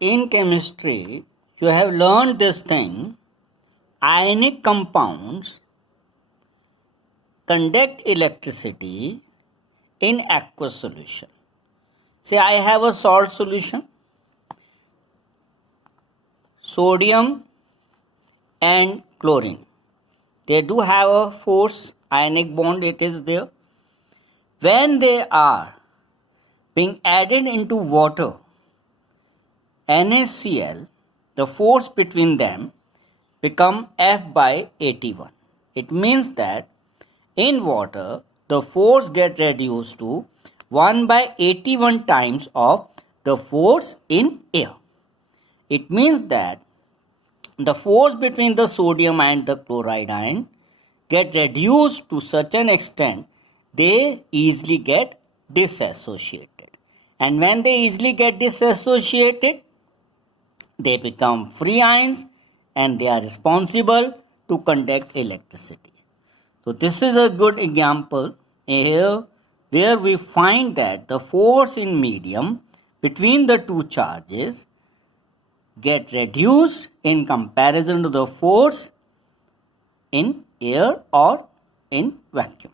in chemistry, you have learned this thing. Ionic compounds conduct electricity in aqueous solution. Say I have a salt solution, sodium and chlorine. They do have a force, ionic bond, it is there. When they are being added into water, NaCl, the force between them become F by 81. It means that in water, the force get reduced to 1 by 81 times of the force in air. It means that the force between the sodium and the chloride ion get reduced to such an extent they easily get disassociated. And when they easily get disassociated, they become free ions and they are responsible to conduct electricity. So this is a good example here where we find that the force in medium between the two charges get reduced in comparison to the force in air or in vacuum.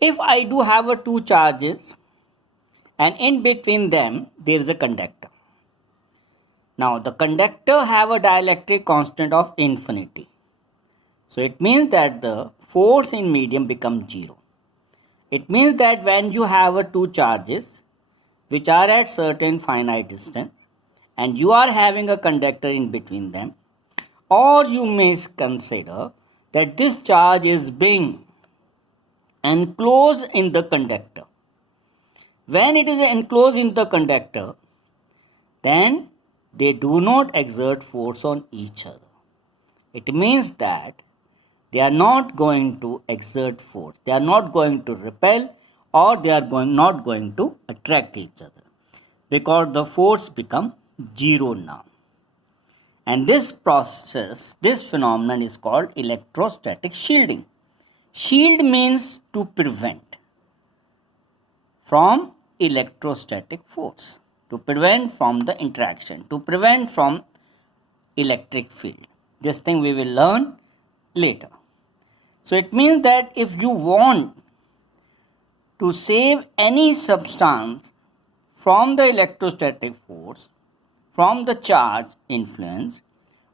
If I do have a two charges and in between them there is a conductor. Now the conductor have a dielectric constant of infinity. So it means that the force in medium becomes 0. It means that when you have a two charges which are at certain finite distance and you are having a conductor in between them, or you may consider that this charge is being enclosed in the conductor. When it is enclosed in the conductor, then they do not exert force on each other. It means that they are not going to exert force. They are not going to repel or they are not going to attract each other because the force becomes 0 now. And this process, this phenomenon is called electrostatic shielding. Shield means to prevent from electrostatic force, to prevent from the interaction, to prevent from electric field. This thing we will learn later. So it means that if you want to save any substance from the electrostatic force, from the charge influence,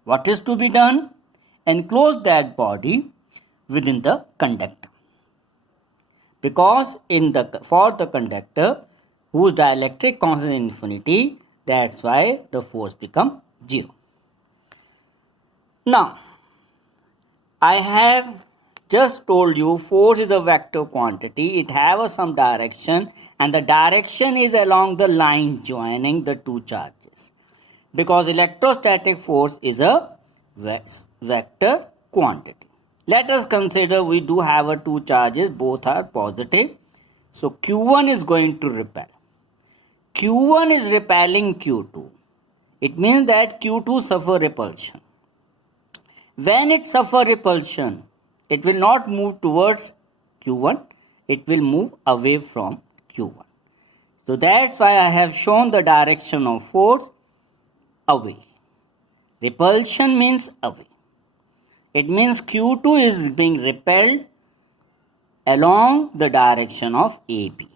what is to be done? Enclose that body within the conductor. Because for the conductor whose dielectric constant is infinity, that's why the force becomes 0. Now, I have just told you force is a vector quantity. It has some direction and the direction is along the line joining the two charges. Because electrostatic force is a vector quantity. Let us consider we do have a two charges, both are positive. So Q1 is going to repel. Q1 is repelling Q2. It means that Q2 suffer repulsion. When it suffer repulsion, it will not move towards Q1. It will move away from Q1. So that's why I have shown the direction of force away. Repulsion means away. It means Q2 is being repelled along the direction of AB.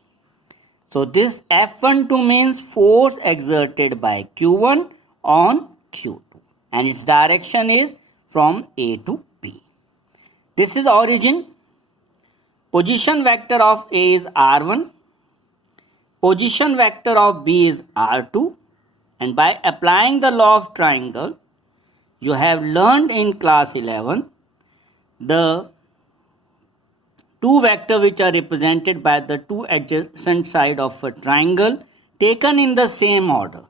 So this F12 means force exerted by Q1 on Q2 and its direction is from A to B. This is origin. Position vector of A is R1. Position vector of B is R2. And by applying the law of triangle, you have learned in class 11 the two vectors which are represented by the two adjacent sides of a triangle taken in the same order.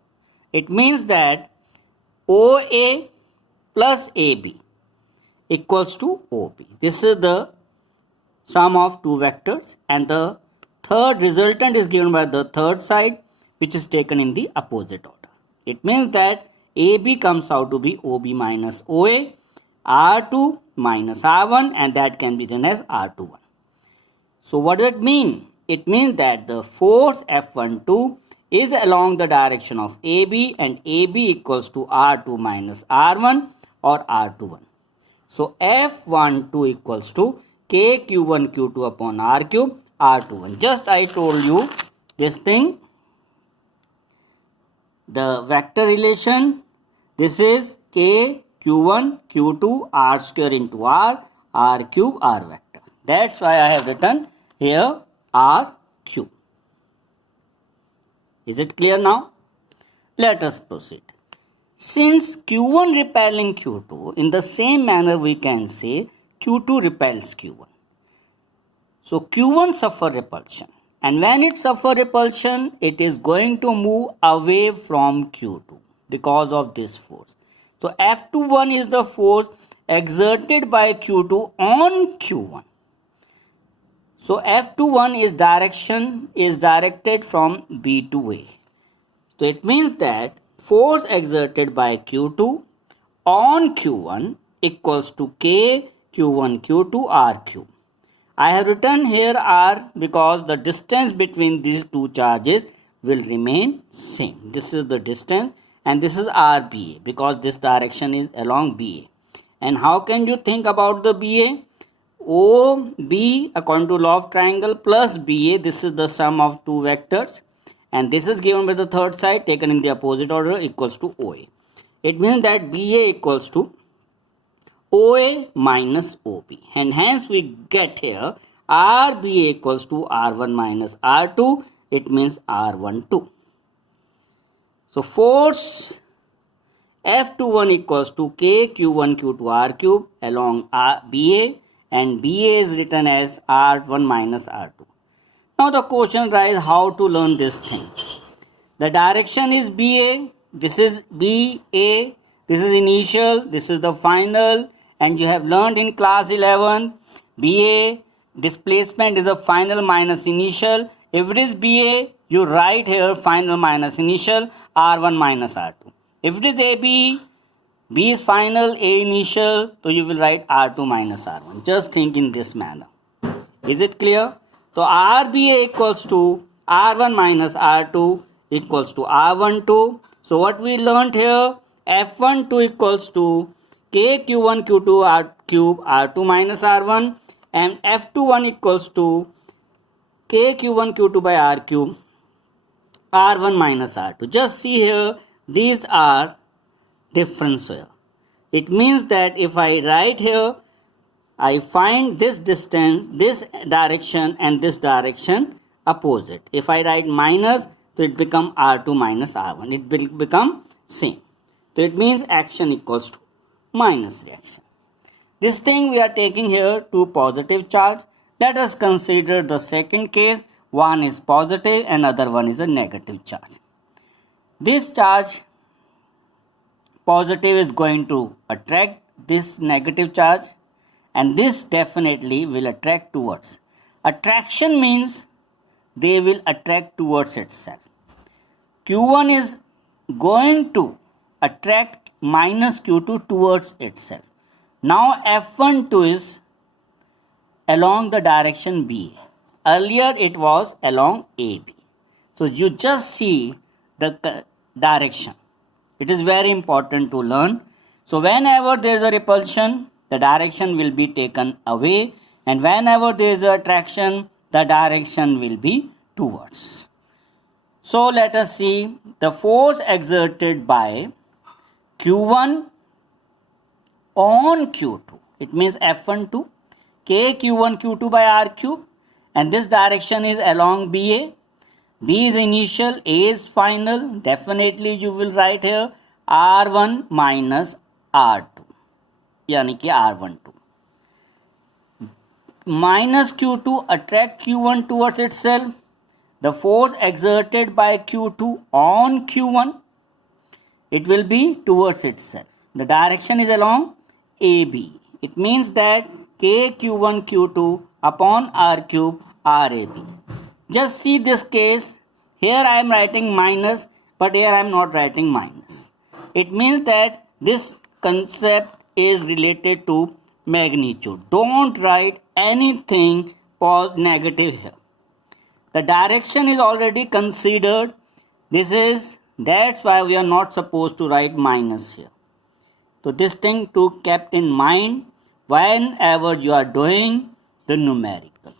It means that OA plus AB equals to OB. This is the sum of two vectors and the third resultant is given by the third side which is taken in the opposite order. It means that AB comes out to be OB minus OA, R2 minus R1 and that can be written as R21. So what does it mean? It means that the force F12 is along the direction of AB, and AB equals to R2 minus R1 or R21. So F12 equals to KQ1 Q2 upon R cube R21. Just I told you this thing, the vector relation. This is K Q1 Q2 R square into R cube R vector. That's why I have written here R cube. Is it clear now? Let us proceed. Since Q1 repelling Q2, in the same manner we can say Q2 repels Q1. So Q1 suffer repulsion, and when it suffer repulsion, it is going to move away from Q2 because of this force. So F21 is the force exerted by Q2 on Q1. So F21 is directed from B to A. So it means that force exerted by Q2 on Q1 equals to K Q1 Q2 R cube. I have written here R because the distance between these two charges will remain same. This is the distance, and this is RBA because this direction is along BA. And how can you think about the BA? OB according to law of triangle plus BA, this is the sum of two vectors, and this is given by the third side taken in the opposite order equals to OA. It means that BA equals to OA minus OB, and hence we get here RBA equals to R1 minus R2. It means R12. So force F21 equals to K Q1 Q2 R cube along BA, and BA is written as R1 minus R2. Now the question arises how to learn this thing. The direction is BA, this is BA, this is initial, this is the final, and you have learned in class 11, BA displacement is the final minus initial. If it is BA, you write here final minus initial, R1 minus R2. If it is AB, B is final, A initial, so you will write R2 minus R1. Just think in this manner. Is it clear? So RBA equals to R1 minus R2 equals to R12. So what we learned here, F12 equals to K Q1 Q2 R cube R2 minus R1, and F21 equals to K Q1 Q2 by R cube R1 minus R2. Just see here, these are difference here. It means that if I write here, I find this distance, this direction and this direction opposite. If I write minus, so it become R2 minus R1. It will become same. So it means action equals to minus reaction. This thing we are taking here to positive charge. Let us consider the second case. One is positive and other one is a negative charge. This charge positive is going to attract this negative charge, and this definitely will attract towards. Attraction means they will attract towards itself. Q1 is going to attract minus Q2 towards itself. Now F12 is along the direction B. Earlier it was along AB. So you just see the direction. It is very important to learn. So whenever there is a repulsion, the direction will be taken away, and whenever there is a attraction, the direction will be towards. So let us see the force exerted by Q1 on Q2. It means F12 K Q1 Q2 by R cube, and this direction is along BA. B is initial, A is final. Definitely you will write here R1 minus R2, यानी कि R12. Minus Q2 attract Q1 towards itself. The force exerted by Q2 on Q1, it will be towards itself. The direction is along AB. It means that K Q1 Q2 upon R cube RAB. Just see this case. Here I am writing minus, but here I am not writing minus. It means that this concept is related to magnitude. Don't write anything negative here. The direction is already considered That's why we are not supposed to write minus here. So this thing to kept in mind whenever you are doing the numerical.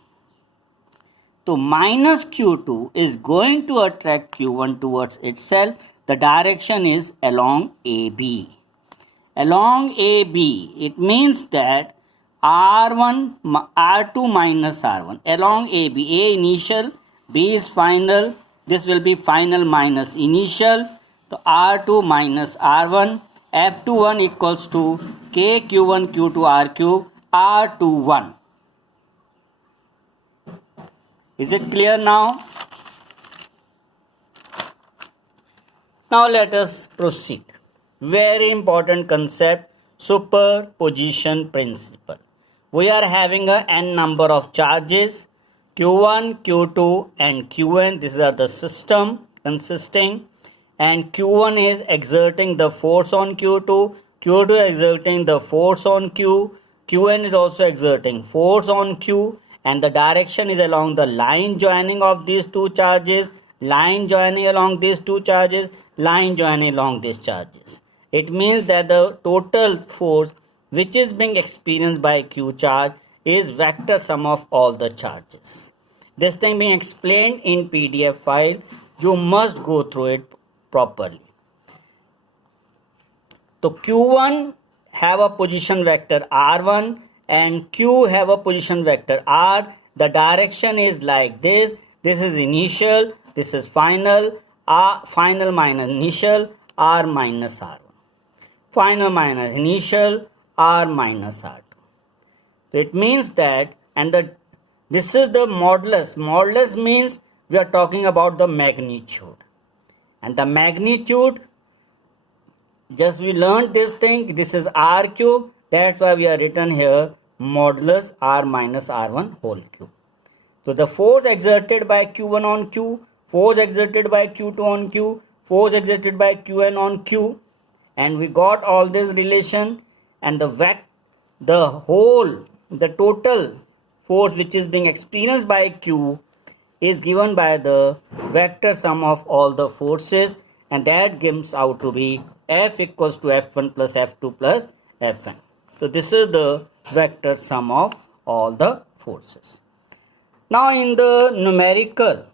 So minus Q2 is going to attract Q1 towards itself. The direction is along AB. Along AB, it means that R2 minus R1 along AB. A initial, B is final. This will be final minus initial. So R2 minus R1, F21 equals to K Q1 Q2 R cube R21. Is it clear now? Now let us proceed. Very important concept, superposition principle. We are having a n number of charges, Q1, Q2 and Qn. These are the system consisting, and Q1 is exerting the force on Q2, Q2 exerting the force on Q, Qn is also exerting force on Q, and the direction is along the line joining of these two charges, line joining along these two charges, line joining along these charges. It means that the total force which is being experienced by Q charge is vector sum of all the charges. This thing being explained in PDF file. You must go through it properly. So Q1 have a position vector R1 and Q have a position vector R. The direction is like this. This is initial, this is final, R final minus initial, R minus R1. Final minus initial, R minus R2. So it means that, and this is the modulus. Modulus means we are talking about the magnitude. And the magnitude, just we learned this thing, this is R cube. That's why we are written here modulus R minus R1 whole cube. So the force exerted by Q1 on Q, force exerted by Q2 on Q, force exerted by Qn on Q, and we got all this relation, and the total force which is being experienced by Q is given by the vector sum of all the forces, and that gives out to be F equals to F1 plus F2 plus Fn. So this is the vector sum of all the forces. Now in the numerical,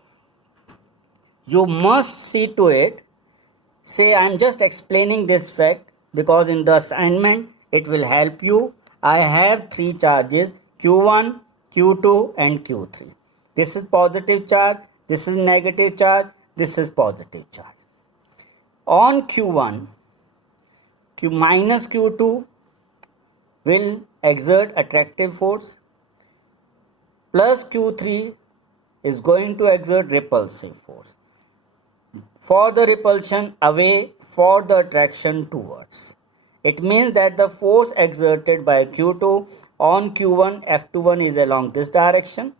you must see to it. Say I am just explaining this fact because in the assignment it will help you. I have three charges, Q1, Q2 and Q3. This is positive charge, this is negative charge, this is positive charge. On Q1, Q minus Q2 will exert attractive force, plus Q3 is going to exert repulsive force. For the repulsion away, for the attraction towards. It means that the force exerted by Q2 on Q1, F21 is along this direction,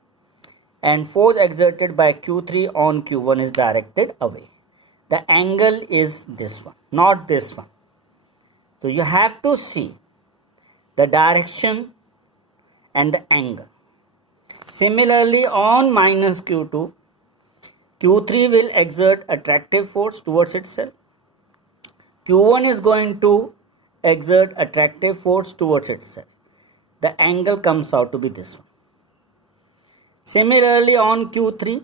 and force exerted by Q3 on Q1 is directed away. The angle is this one, not this one. So you have to see the direction and the angle. Similarly, on minus Q2, Q3 will exert attractive force towards itself. Q1 is going to exert attractive force towards itself. The angle comes out to be this one. Similarly, on Q3,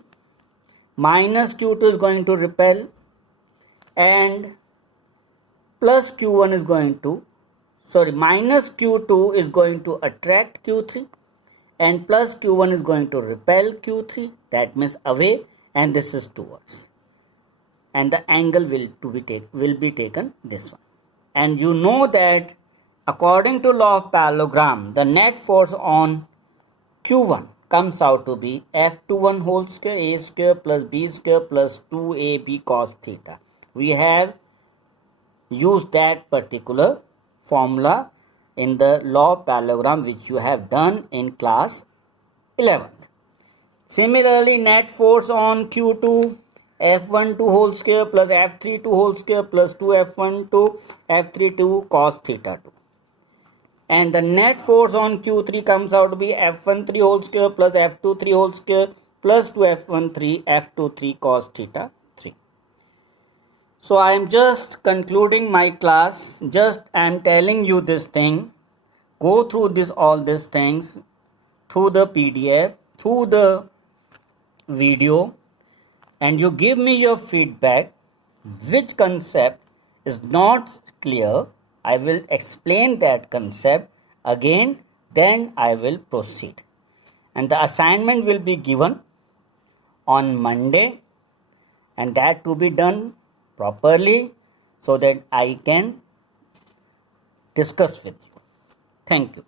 minus Q2 is going to repel, and plus Q1 is going to, minus Q2 is going to attract Q3, and plus Q1 is going to repel Q3. That means away, and this is towards. And the angle will be taken this one. And you know that according to law of parallelogram, the net force on Q1 comes out to be F21 whole square A square plus B square plus 2AB cos theta. We have used that particular formula in the law of parallelogram which you have done in class 11th. Similarly, net force on Q2, F12 whole square plus F32 whole square plus 2F12 F32 cos theta 2. And the net force on Q3 comes out to be F13 whole square plus F23 whole square plus 2F13 F23 cos theta 3. So I am just concluding my class. Just I am telling you this thing. Go through this all these things through the PDF, through the video, and you give me your feedback. Which concept is not clear? I will explain that concept again. Then I will proceed. And the assignment will be given on Monday, and that to be done properly so that I can discuss with you. Thank you.